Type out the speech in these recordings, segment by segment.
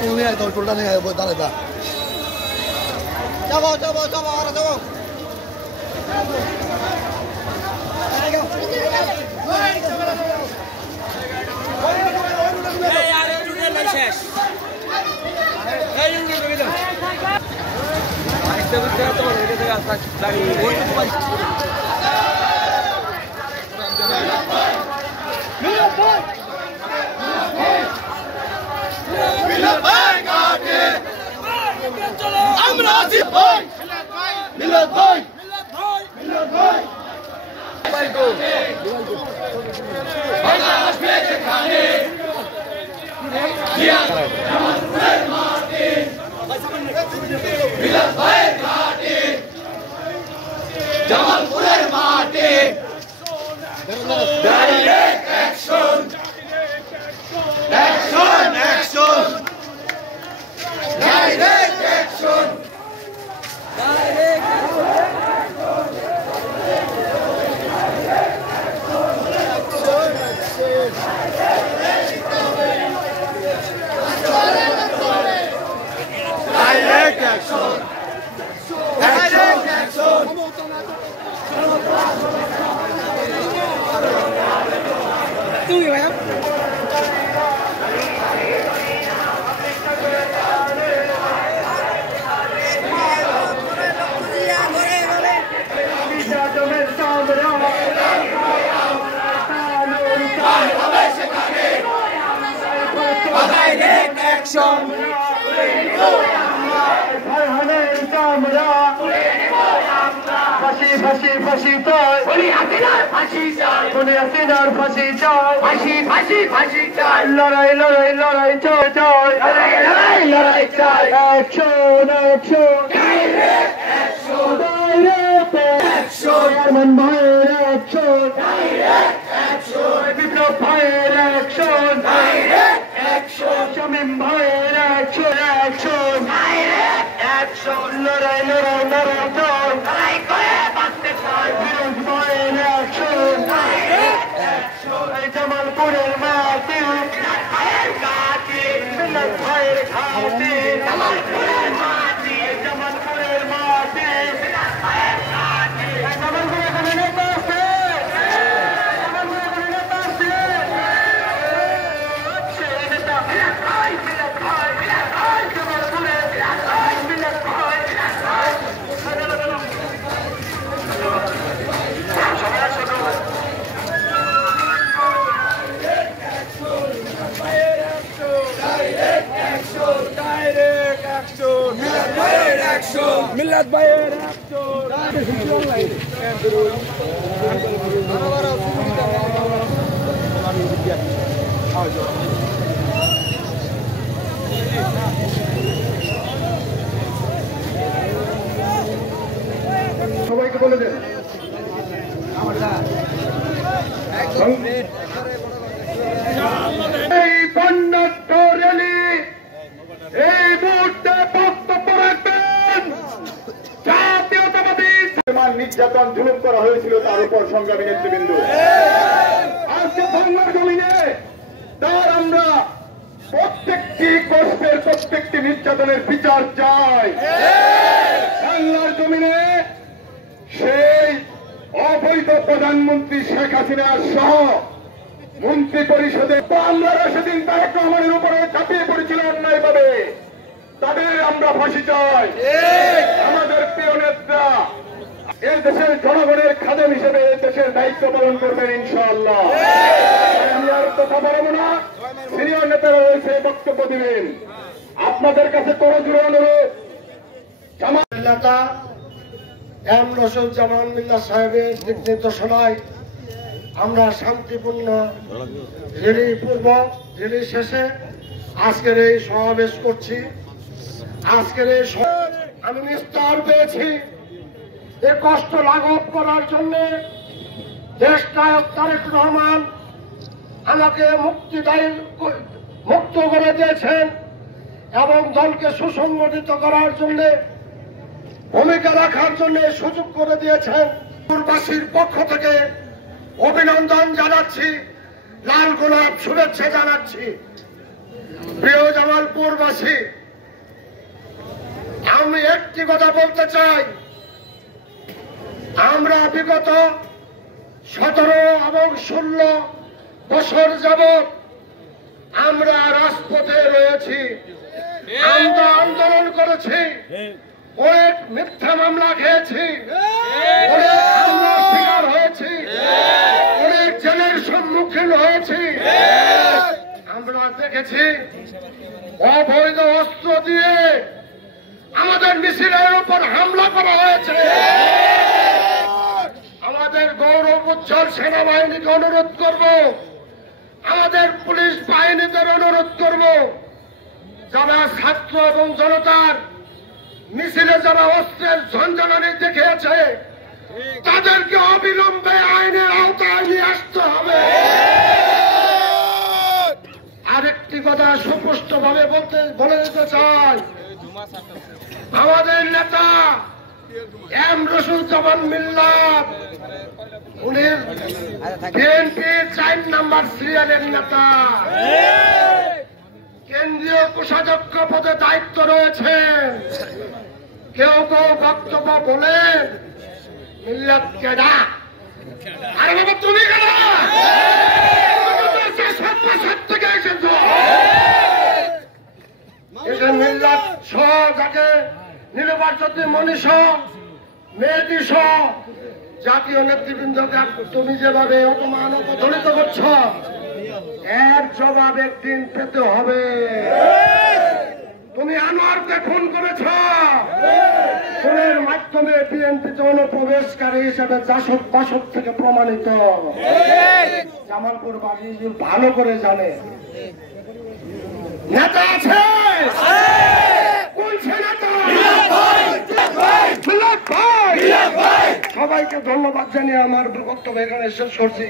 তুমি একদম টোলটা নিয়ে দাঁড়াইবা যাবো যাবো যাবো আর যাবো আমরা আছি ভাই মিলাদ ভাই মিলাদ ভাই ভাই গো আসবে যেখানে জামালপুরের মাটি মিলাদ ভাইয়ের ঘাটে জামালপুরের মাটি direct action action action direct action Direct action! Direct action! Tuloy ba yan? Direct action! ফাঁসি ফাঁসি ফাঁসি চাই বলি হাসিনার ফাঁসি চাই বলি হাসিনার ফাঁসি চাই ফাঁসি ফাঁসি ফাঁসি চাই লড়াই লড়াই লড়াই চাই চাই লড়াই লড়াই লড়াই চাই action action direct action direct action Arman ভাইয়ের অ্যাকশন ডাইরেক্ট অ্যাকশন বিপ্লব ভাইয়ের অ্যাকশন ডাইরেক্ট অ্যাকশন শামীম ভাইয়ের অ্যাকশন অ্যাকশন ডাইরেক্ট অ্যাকশন লড়াই লড়াই লড়াই চাই লড়াই করে বাঁচতে চাই বিরোধ ভাইয়ের অ্যাকশন ডাইরেক্ট অ্যাকশন এই জামালপুরের মাটি মিলাদ ভাইয়ের ঘাটি মিলাদ ভাইয়ের ঘাটি জামালপুরের মাটি জামালপুরের মাটি মিলাদ ভাইয়ের ঘাটি জামালপুরের কোনো নেতা আছে জামালপুরের কোনো নেতা আছে নেতা মিলাদ ভাই মিলাদ ভাই মিলাদ ভাই জামালপুরের মিলাদ ভাই মিলাদ ভাই মিলাদ ভাই মিলাদ ভাইয়ের সবাইকে বলে দেন এই বন্যাঢ্য র্যালি এই মুহূর্তে বক্তব্য রাখবেন জাতীয়তাবাদী নির্যাতন জুলুম করা হয়েছিল তার উপর সংগ্রামী নেতৃবৃন্দ আজকে বাংলার জমিনে তার আমরা প্রত্যেকটি কষ্টের প্রত্যেকটি নির্যাতনের বিচার চাই বাংলার জমিনে সেই অবৈধ প্রধানমন্ত্রী শেখ হাসিনা সহ মন্ত্রী পরিষদে আমরা সেদিন তারেক রহমানের উপরে চাপিয়ে পড়েছিল অন্যায় ভাবে তাদের আমরা ফাঁসি চাই আমাদের প্রিয় নেতা এই দেশের জনগণের খাদেম হিসেবে এই দেশের দায়িত্ব পালন করবেন ইনশাআল্লাহ আমি আর কথা বলবো না সিনিয়র নেতারা রয়েছে বক্তব্য দিবেন আপনাদের কাছে করজোড়ে অনুরোধ জামাত নেতা এম নসরুজ্জামান মিল্লাত সাহেবের দিক নির্দেশনায় আমরা শান্তিপূর্ণ র্যালি পূর্ব র্যালি শেষে আজকের এই সমাবেশ করছি আজকের এই আমি নিস্তার পেয়েছি এ কষ্ট লাঘব করার জন্য দেশ নায়ক তারেক রহমান আমাকে মুক্ত করে দিয়েছেন এবং দলকে সুসংগঠিত করার জন্য ভূমিকা রাখার জন্য সুযোগ করে দিয়েছেন। বাসীর পক্ষ থেকে অভিনন্দন জানাচ্ছি লাল গোলাপ শুভেচ্ছা জানাচ্ছি। প্রিয় জামালপুরবাসী, আমি একটি কথা বলতে চাই, আমরা বিগত 17 এবং 16 বছর যাবৎ আমরা রাজপথে রয়েছি, আমরা আন্দোলন করেছি, অনেক মিথ্যা মামলা খেয়েছি, অনেক হামলার শিকার হয়েছি, অনেক জেলের সম্মুখীন হয়েছি। আমরা দেখেছি অবৈধ অস্ত্র দিয়ে আমাদের মিছিলের উপর হামলা করা হয়েছে। আমাদের গৌরব উজ্জ্বল সেনাবাহিনীকে অনুরোধ করব, আমাদের পুলিশ বাহিনীদের অনুরোধ করব, যারা ছাত্র এবং জনতার মিছিলে যারা অস্ত্রের ঝঞ্ঝানি দেখিয়েছে তাদেরকে অবিলম্বে আইনের আওতায় নিয়ে আসতে হবে। আরেকটি কথা সুস্পষ্ট ভাবে বলে দিতে চাই, আমাদের নেতা এম রশিদুজ্জামান মিল্লাত, উনি বিএনপির 4 নম্বর সিরিয়ালের নেতা, কেন্দ্রীয় কোষাধ্যক্ষ পদে দায়িত্ব রয়েছে। কেউ কেউ বক্তব্য বলেন মিল্লাত কেডা, আরে বাবা তুমি কেডা, থেকে এসেছো। এসে মিল্লাত সহ যাকে নির্বাচিত মনীষ মেয়েটি সহ জাতীয় নেতৃবৃন্দকে তুমি যেভাবে অপমান অপদলিত করছ, এর জবাব একদিন পেতে হবে। তুমি আনোয়ারকে খুন করেছ, খুনের মাধ্যমে বিএনপিতে অনুপ্রবেশকারী হিসেবে জাসদ বাসদ থেকে প্রমাণিত। জামালপুরবাসী ভালো করে জানে নেতা আছে, সবাইকে ধন্যবাদ জানিয়ে আমার বক্তব্য এখানে শেষ করছি।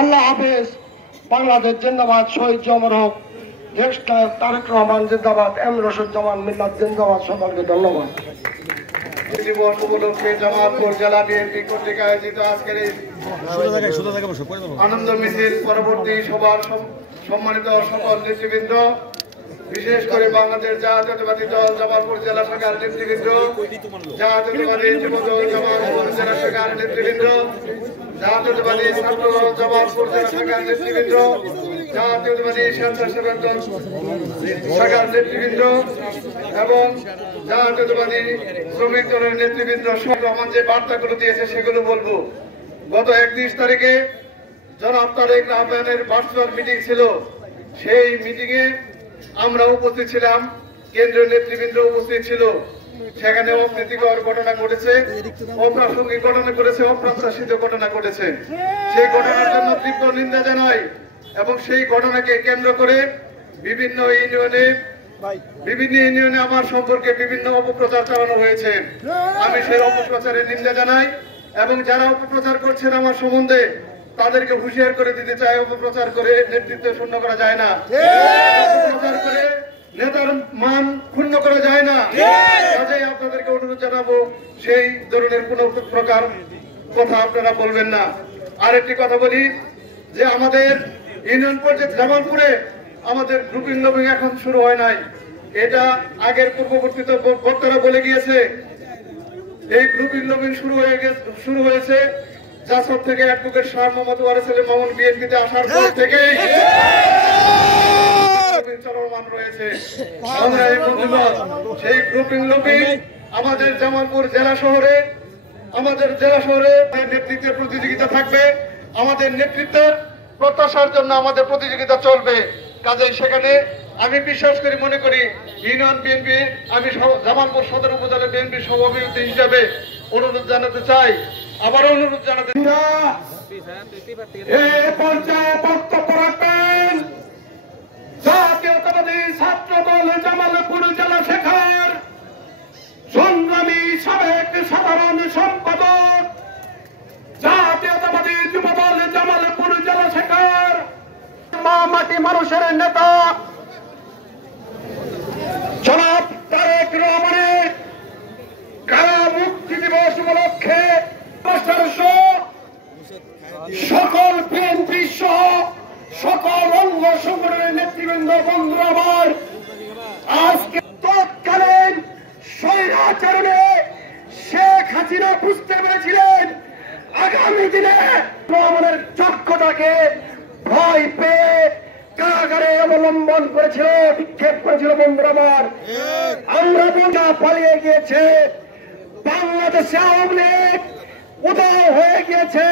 আল্লাহ হাফেজ। বাংলাদেশ জিন্দাবাদ। শহীদ জমর হক, তারেক রহমান জিন্দাবাদ, এম রশিদুজ্জামান মিল্লাত জিন্দাবাদ। সকলকে ধন্যবাদ। দিবস উপলক্ষে জামালপুর জেলা বিএনপি কর্তৃক আয়োজিত আজকের এই আনন্দ মিছিল পরবর্তী সভার সম্মানিত সকল নেতৃবৃন্দ, বিশেষ করে বাংলাদেশ জাতীয়তাবাদী দল জামালপুর জেলা শাখার নেতৃবৃন্দ, জাতীয়তাবাদী যুব দল জামালপুর জেলা শাখার নেতৃবৃন্দ, জাতীয়তাবাদী ছাত্র জামালপুর জেলা শাখার নেতৃবৃন্দ, জাতীয়তাবাদী স্বেচ্ছাসেবক দল শাখার নেতৃবৃন্দ এবং জাতীয়তাবাদী শ্রমিক দলের নেতৃবৃন্দ সহ রহমান যে বার্তাগুলো দিয়েছে সেগুলো বলবো। গত 31 তারিখে জনাব তারেক রহমানের ভার্চুয়াল মিটিং ছিল, সেই মিটিং এ আমরা উপস্থিত ছিলাম, কেন্দ্রীয় নেতৃবৃন্দ উপস্থিত ছিল। সেখানে অপ্রীতিকর ঘটনা ঘটেছে, অপ্রাসঙ্গিক ঘটনা ঘটেছে, অপ্রত্যাশিত ঘটনা ঘটেছে। সেই ঘটনার জন্য তীব্র নিন্দা জানাই এবং সেই ঘটনাকে কেন্দ্র করে বিভিন্ন ইউনিয়নে আমার সম্পর্কে বিভিন্ন অপপ্রচার চালানো হয়েছে। আমি সেই অপপ্রচারের নিন্দা জানাই এবং যারা অপপ্রচার করছেন আমার সম্বন্ধে তাদেরকে হুঁশিয়ার করে দিতে চাই, অপপ্রচার করে নেতৃত্ব শূন্য করা যায় না, অপপ্রচার করে নেতার মান ক্ষুণ্ণ করা যায় না। কাজেই আপনাদেরকে অনুরোধ জানাবো সেই ধরনের কোন প্রকার কথা আপনারা বলবেন না। আরেকটি কথা বলি যে আমাদের ইউনিয়ন পর্যায়ে জামালপুরে আমাদের গ্রুপিং লবিং এখন শুরু হয় নাই, এটা আগের পূর্ববর্তী বক্তারা বলে গিয়েছে। এই গ্রুপিং লবিং শুরু হয়েছে জাসদ থেকে অ্যাডভোকেট শাহ মোহাম্মদ ওয়ারেস আলী মামুন বিএনপিতে আসার পর থেকে চলমান রয়েছে। সেই গ্রুপিং লবিং আমাদের জামালপুর জেলা শহরে নেতৃত্বের প্রতিযোগিতা থাকবে, আমাদের নেতৃত্বের প্রত্যাশার জন্য আমাদের প্রতিযোগিতা চলবে। কাজেই সেখানে আমি বিশ্বাস করি, মনে করি ইউনিয়ন বিএনপি, আমি জামালপুর সদর উপজেলা বিএনপির সভাপতি হিসাবে অনুরোধ জানাতে চাই, আবার অনুরোধ জানাতে পর্যায়ে বক্তব্য রাখবেন জাতীয়তাবাদী ছাত্র দল জামালপুর জেলা শাখার সংগ্রামী সাবেক সাধারণ সম্পাদক, জাতীয়তাবাদী যুব দল জামালপুর জেলা শাখার মাটি মানুষের নেতা জনাব তারেক রহমানের কারা মুক্তি দিবস উপলক্ষে সকল বিএনপি সহ সকল অঙ্গ সংগঠনের নেতৃবৃন্দ, বন্ধুরা আমার, আজকে তৎকালীন স্বৈরাচারণে শেখ হাসিনা বুঝতে পেরেছিলেন আগামী দিনে আমাদের চক্ষটাকে ভয় পেয়ে কারাগারে অবলম্বন করেছিল, বিক্ষেপ করেছিল। বন্ধুরা আমার, আমরা বোঝা পালিয়ে গিয়েছে, বাংলাদেশে আওয়ামী লীগ উদাও হয়ে গিয়েছে,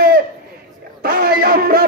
তাই আমরা